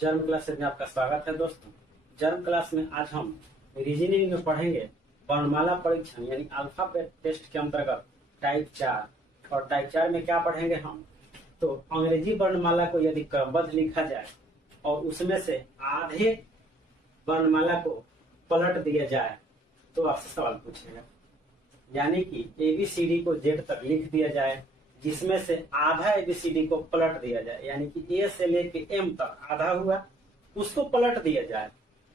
Germ classes में आपका स्वागत है दोस्तों। जर्म क्लास में आज हम रीजनिंग में पढ़ेंगे वर्णमाला परीक्षण यानी अल्फाबेट टेस्ट के अंतर्गत टाइप 4। और टाइप 4 में क्या पढ़ेंगे हम, तो अंग्रेजी वर्णमाला को यदि क्रमबद्ध लिखा जाए और उसमें से आधे वर्णमाला को पलट दिया जाए तो आपसे सवाल पूछेगा। यानी कि ABCD को Z तक लिख दिया जाए, जिसमें से आधा ABCD को पलट दिया जाए, यानी कि A से लेके M तक आधा हुआ उसको पलट दिया जाए,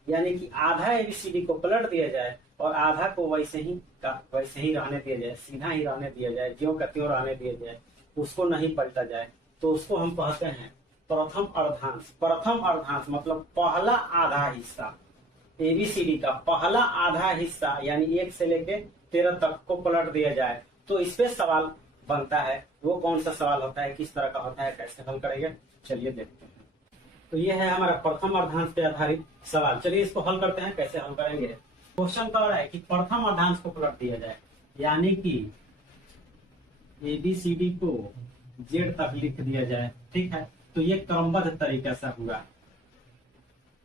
यानी कि आधा ABCD को पलट दिया जाए और आधा को वैसे ही रहने दिया जाए, सीधा ही रहने दिया जाए, ज्यों का त्यों रहने दिया जाए, उसको नहीं पलटा जाए, तो उसको हम कहते हैं प्रथम अर्धांश। प्रथम अर्धांश मतलब पहला आधा हिस्सा, ABCD का पहला आधा हिस्सा यानी 1 से लेके 13 तक को पलट दिया जाए तो इस पे सवाल बनता है। वो कौन सा सवाल होता है, किस तरह का होता है, कैसे हल करेंगे, चलिए देखते हैं। तो ये है हमारा प्रथम अर्धांश पे आधारित सवाल। चलिए इसको हल करते हैं। कैसे हल करेंगे, क्वेश्चन कह रहा है कि प्रथम अर्धांश को पलट दिया जाए, यानी कि ABCD को Z तक लिख दिया जाए। ठीक है, तो ये क्रमबद्ध तरीके से हुआ।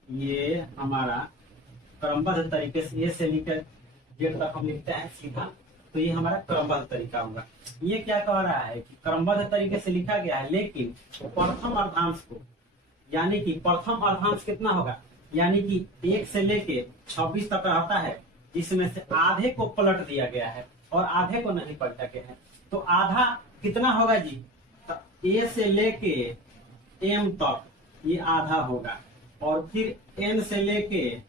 ये हमारा क्रमबद्ध तरीके से A से लेकर Z तक हम लिखते हैं सीधा, तो ये हमारा क्रमबद्ध तरीका होगा। ये क्या कह रहा है कि क्रमबद्ध तरीके से लिखा गया है, लेकिन प्रथम अर्धांश को, यानी कि प्रथम अर्धांश कितना होगा, यानी कि 1 से लेके 26 तक रहता है, जिसमें से आधे को पलट दिया गया है और आधे को नहीं पलटा गया है। तो आधा कितना होगा जी, तो A से लेके M तक ये आधा होगा और फिर N से लेके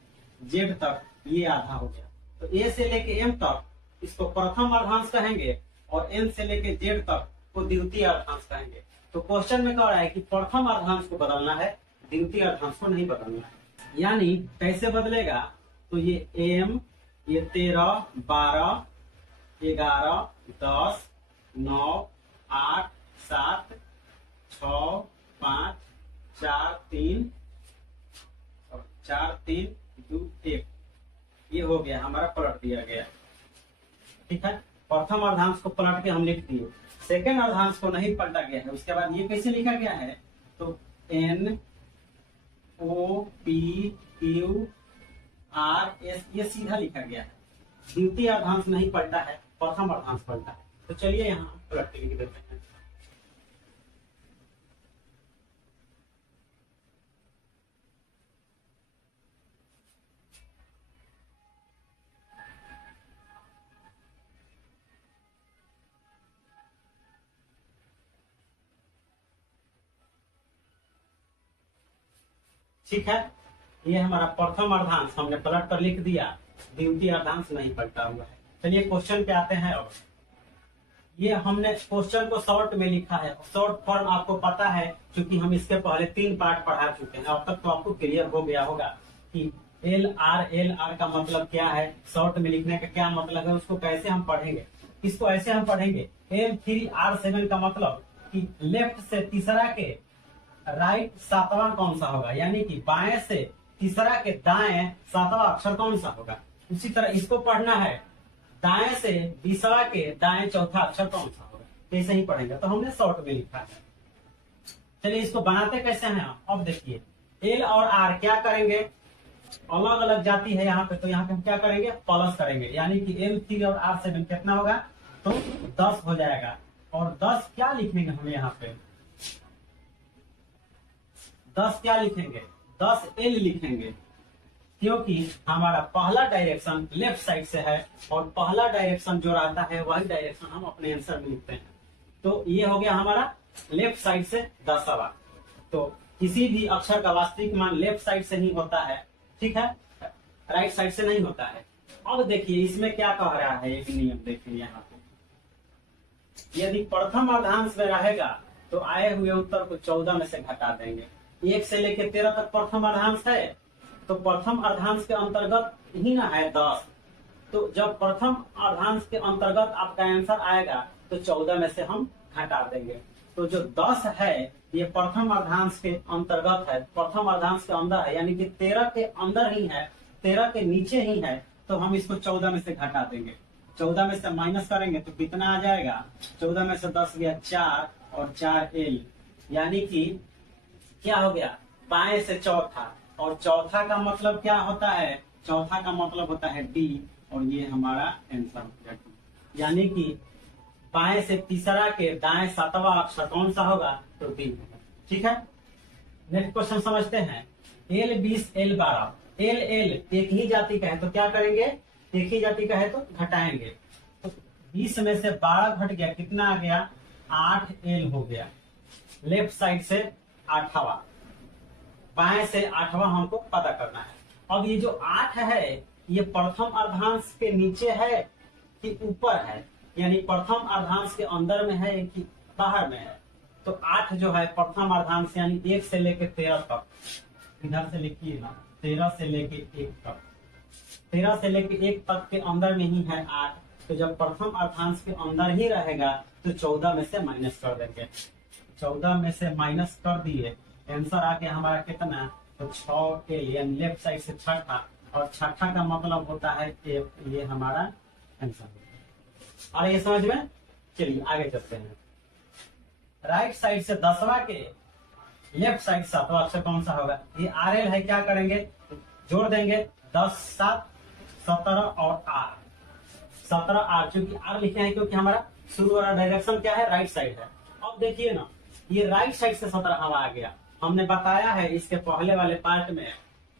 Z तक ये आधा हो गया। तो A से लेके M तक इसको प्रथम अर्धांश कहेंगे और N से लेके Z तक को द्वितीय अर्धांश कहेंगे। तो क्वेश्चन में कह रहा है कि प्रथम अर्धांश को बदलना है, द्वितीय अर्धांश को नहीं बदलना है। यानी कैसे बदलेगा, तो ये M, ये 13, 12, 11, 10, 9, 8, 7, 6, 5, 4, 3, 2, 1 ये हो गया हमारा, पलट दिया गया। ठीक है, प्रथम अर्धांश को पलट के हम लिख दिए, सेकेंड अर्धांश को नहीं पलटा गया है। उसके बाद ये कैसे लिखा गया है, तो NOPQRS ये सीधा लिखा गया है, द्वितीय अर्धांश नहीं पलटा है, प्रथम अर्धांश पलटा है। तो चलिए यहाँ पलट के लिख देते हैं। ठीक है, ये हमारा प्रथम अर्धांश हमने पलट कर लिख दिया, द्वितीय अर्धांश नहीं पलटा हुआ है। चलिए क्वेश्चन पे आते हैं। और ये हमने क्वेश्चन को शॉर्ट में लिखा है, शॉर्ट फॉर्म आपको पता है क्योंकि हम इसके पहले 3 पार्ट पढ़ा चुके हैं। अब तक तो आपको क्लियर हो गया होगा कि LR का मतलब क्या है, शॉर्ट में लिखने का क्या मतलब है, उसको कैसे हम पढ़ेंगे। इसको ऐसे हम पढ़ेंगे, L3R7 का मतलब कि लेफ्ट से तीसरा के राइट 7वां कौन सा होगा, यानी कि बाएं से तीसरा के दाएं 7वां अक्षर कौन सा होगा। उसी तरह इसको पढ़ना है, दाएं से 20वां के दाएं चौथा अक्षर कौन सा होगा, कैसे ही पढ़ेंगे। तो हमने शॉर्ट में लिखा है। चलिए इसको बनाते कैसे हैं, अब देखिए L और R क्या करेंगे, अलग अलग जाति है यहाँ पे, तो यहाँ पे हम क्या करेंगे, प्लस करेंगे, यानी कि L3 और R7 कितना होगा, तो 10 हो जाएगा। और 10 क्या लिखेंगे हम यहाँ पे, 10 क्या लिखेंगे, 10L लिखेंगे, क्योंकि हमारा पहला डायरेक्शन लेफ्ट साइड से है और पहला डायरेक्शन जो रहता है वही डायरेक्शन हम अपने आंसर में लिखते हैं। तो ये हो गया हमारा लेफ्ट साइड से 10वां। तो किसी भी अक्षर का वास्तविक मान लेफ्ट साइड से ही होता है, ठीक है, राइट साइड से नहीं होता है। अब देखिए इसमें क्या कह रहा है, एक नियम देखिए यहाँ पे, यदि प्रथम अर्धांश में रहेगा तो आए हुए उत्तर को 14 में से घटा देंगे। 1 से लेकर 13 तक प्रथम अर्धांश है, तो प्रथम अर्धांश के अंतर्गत ही ना है 10। तो जब प्रथम अर्धांश के अंतर्गत आपका आंसर आएगा तो 14 में से हम घटा देंगे। तो जो 10 है ये प्रथम अर्धांश के अंतर्गत है, प्रथम अर्धांश के अंदर है, यानी कि 13 के अंदर ही है, 13 के नीचे ही है, तो हम इसको 14 में से घटा देंगे। 14 में से माइनस करेंगे तो कितना आ जाएगा, 14 में से 10 गया 4 और 4L, यानी कि क्या हो गया, बाएं से चौथा, और चौथा का मतलब क्या होता है, चौथा का मतलब होता है डी, और ये हमारा आंसर हो गया डी। यानी कि बाएं से तीसरा के दाएं सातवां अक्षर कौन सा होगा, तो डी होगा। ठीक है, नेक्स्ट क्वेश्चन समझते हैं। L20 L12, L एक ही जाति का है तो क्या करेंगे, एक ही जाति का है तो घटाएंगे। तो 20 में से 12 घट गया, कितना आ गया, 8L हो गया। लेफ्ट साइड से 8वां, बाएं से 8वां हमको पता करना है। अब ये जो 8 है ये प्रथम अर्धांश के नीचे है कि ऊपर है, यानी प्रथम अर्धांश के अंदर में है कि बाहर में है। तो 8 जो है प्रथम अर्धांश यानी 1 से लेके 13 तक, इधर से लिखिए ना, 13 से लेके 1 तक, 13 से लेके 1 तक के अंदर में ही है 8। तो जब प्रथम अर्धांश के अंदर ही रहेगा तो 14 में से माइनस कर देंगे। 14 में से माइनस कर दिए, आंसर आ गया हमारा कितना, तो 6L, यानी लेफ्ट साइड से छठा, और छठा का मतलब होता है एक, ये हमारा आंसर। और ये समझ में, चलिए आगे चलते हैं। राइट साइड से 10वां के लेफ्ट साइड 7वां अक्षर कौन सा होगा, ये RL है, क्या करेंगे, जोड़ देंगे 10 7 17 और R, 17R, क्योंकि R लिखे हैं क्योंकि हमारा शुरू वाला डायरेक्शन क्या है, राइट साइड है। अब देखिए ना, ये राइट साइड से 17 आ गया। हमने बताया है इसके पहले वाले पार्ट में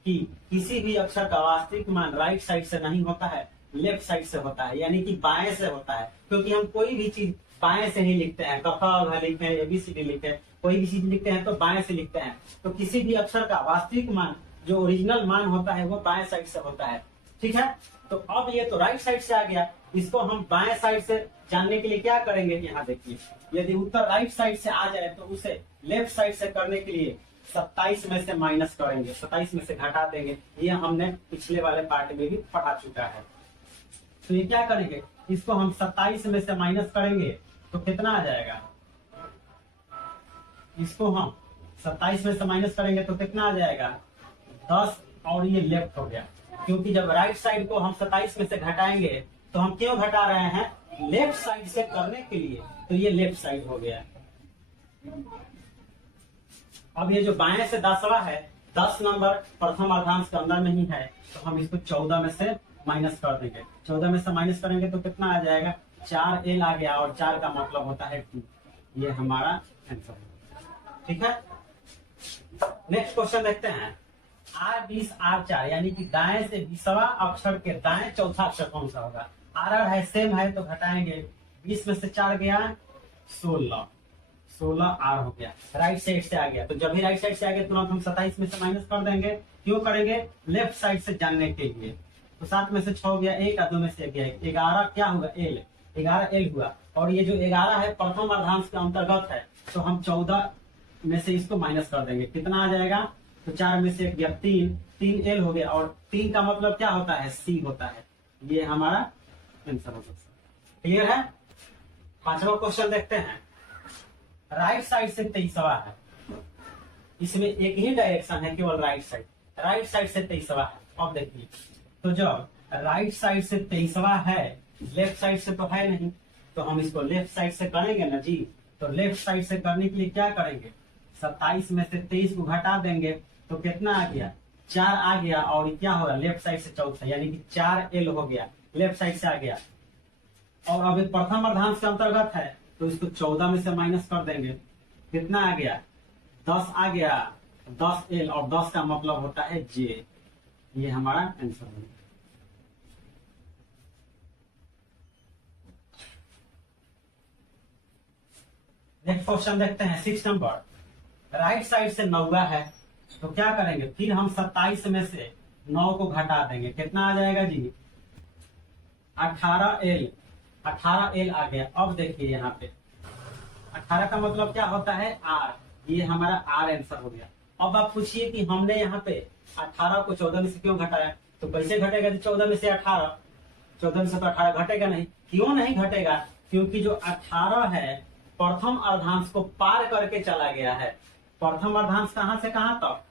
कि किसी भी अक्षर का वास्तविक मान राइट साइड से नहीं होता है, लेफ्ट साइड से होता है, यानी कि बाएं से होता है। क्योंकि हम कोई भी चीज बाएं से ही लिखते हैं, क ख ग लिखते हैं, ABCD लिखते हैं, कोई भी चीज लिखते हैं तो बाएं से लिखते हैं। तो किसी भी अक्षर का वास्तविक मान, जो ओरिजिनल मान होता है, वो बाएं साइड से होता है। ठीक है, तो अब ये तो राइट साइड से आ गया, इसको हम बाएं साइड से जानने के लिए क्या करेंगे, यहाँ देखिए, यदि उत्तर राइट साइड से आ जाए तो उसे लेफ्ट साइड से करने के लिए 27 में से माइनस करेंगे, 27 में से घटा देंगे। ये हमने पिछले वाले पार्ट में भी पढ़ा चुका है। तो ये क्या करेंगे, इसको हम 27 में से माइनस करेंगे तो कितना आ जाएगा, इसको हम 27 में से माइनस करेंगे तो कितना आ जाएगा, 10, और ये लेफ्ट हो गया। क्योंकि जब राइट साइड को हम 27 में से घटाएंगे तो हम क्यों घटा रहे हैं, लेफ्ट साइड से करने के लिए, तो ये लेफ्ट साइड हो गया। अब ये जो बाएं से 10वां है, 10 नंबर प्रथम अर्धांश के अंदर में ही है, तो हम इसको 14 में से माइनस कर देंगे। 14 में से माइनस करेंगे तो कितना आ जाएगा, 4L आ गया, और 4 का मतलब होता है 2। ये हमारा आंसर है। ठीक है, नेक्स्ट क्वेश्चन देखते हैं। R20 R4, यानी कि दाएं से 20वां अक्षर के दाएं चौथा अक्षर कौन सा होगा। RR है, सेम है, तो घटाएंगे, 20 में से 4 गया 16, 16R हो गया, राइट साइड से आ गया। तो जब भी राइट साइड से आ गया तुरंत हम 27 में से माइनस कर देंगे। क्यों करेंगे, लेफ्ट साइड से जानने के लिए। तो 7 में से 6 गया 1, 2 में से 1 गया 11, क्या होगा, L, 11L हुआ। और ये जो 11 है प्रथम अर्धांश के अंतर्गत है, तो हम 14 में से इसको माइनस कर देंगे, कितना आ जाएगा, तो 4 में से 1 गया 3, 3L हो गया, और 3 का मतलब क्या होता है, C होता है। ये हमारा आंसर हो सकता है। क्लियर है। 5वां क्वेश्चन देखते हैं। राइट साइड से 23वां है, इसमें एक ही डायरेक्शन है, केवल राइट साइड, राइट साइड से 23वां है। अब देखिए, तो जब राइट साइड से 23वां है, लेफ्ट साइड से तो है नहीं, तो हम इसको लेफ्ट साइड से करेंगे ना जी। तो लेफ्ट साइड से करने के लिए क्या करेंगे, 27 में से 23 को घटा देंगे तो कितना आ गया, 4 आ गया, और क्या होगा, लेफ्ट साइड से चौथा, यानी कि 4L हो गया, लेफ्ट साइड से आ गया। और अभी प्रथम अर्धांश के अंतर्गत है, तो इसको 14 में से माइनस कर देंगे, कितना आ गया, 10 आ गया, 10L, और 10 का मतलब होता है J। ये हमारा आंसर है। नेक्स्ट क्वेश्चन देखते हैं, 6 नंबर। राइट साइड से 9वां है, तो क्या करेंगे, फिर हम 27 में से 9 को घटा देंगे, कितना आ जाएगा जी, 18L, 18L आ गया। अब देखिए यहाँ पे 18 का मतलब क्या होता है, R, ये हमारा R आंसर हो गया। अब आप पूछिए कि हमने यहाँ पे 18 को 14 में से क्यों घटाया, तो कैसे घटेगा, 14 में से 18, 14 में से तो 18 घटेगा नहीं। क्यों नहीं घटेगा, क्योंकि जो 18 है प्रथम अर्धांश को पार करके चला गया है। प्रथम अर्धांश कहाँ से कहाँ तक,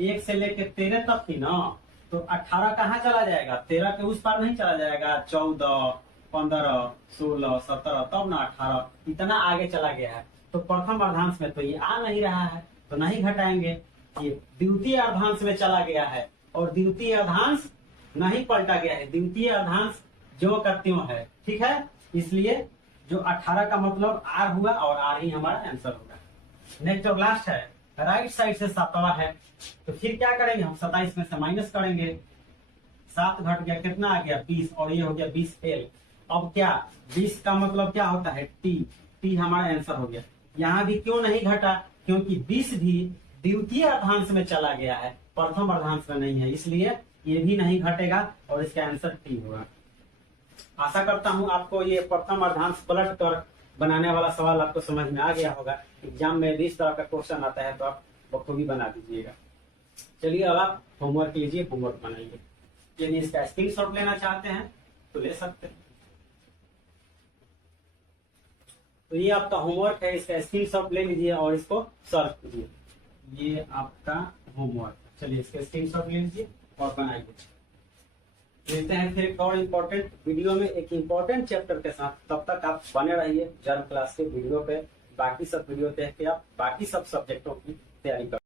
1 से लेके 13 तक थी ना, तो 18 कहाँ चला जाएगा, 13 के उस पार नहीं चला जाएगा, 14, 15, 16, 17, तब ना 18, इतना आगे चला गया है। तो प्रथम अर्धांश में तो ये आ नहीं रहा है, तो नहीं घटाएंगे। ये द्वितीय अर्धांश में चला गया है और द्वितीय अर्धांश नहीं पलटा गया है, द्वितीय अर्धांश जो का त्यों है। ठीक है, इसलिए जो 18 का मतलब आर हुआ और आर ही हमारा आंसर होगा। नेक्स्ट और लास्ट है, राइट साइड से 7वां है, तो फिर क्या करेंगे हम 27 में से माइनस करेंगे। 7 घट गया, कितना आ गया 20 और ये हो गया 20L। अब क्या 20 का मतलब क्या होता है टी, टी हमारा आंसर हो गया। यहाँ भी क्यों नहीं घटा, क्योंकि 20 भी द्वितीय अर्धांश में चला गया है, प्रथम अर्धांश में नहीं है, इसलिए ये भी नहीं घटेगा और इसका आंसर टी होगा। आशा करता हूं आपको ये प्रथम अर्धांश पलट कर बनाने वाला सवाल आपको समझ में आ गया होगा। एग्जाम में यदि इस तरह का क्वेश्चन आता है तो आप बखूबी बना दीजिएगा। चलिए अब आप होमवर्क लीजिए, होमवर्क बनाइए। यदि इसका स्क्रीनशॉट लेना चाहते हैं तो ले सकते हैं। तो ये आपका होमवर्क है, इसका स्क्रीनशॉट ले लीजिए और इसको सर्च कीजिए। ये आपका होमवर्क, चलिए इसका स्क्रीनशॉट ले लीजिए और बनाइए। मिलते हैं फिर एक और इम्पोर्टेंट वीडियो में एक इम्पोर्टेंट चैप्टर के साथ। तब तक आप बने रहिए जर्म क्लास के वीडियो पे। बाकी सब वीडियो देख के आप बाकी सब सब्जेक्टों की तैयारी कर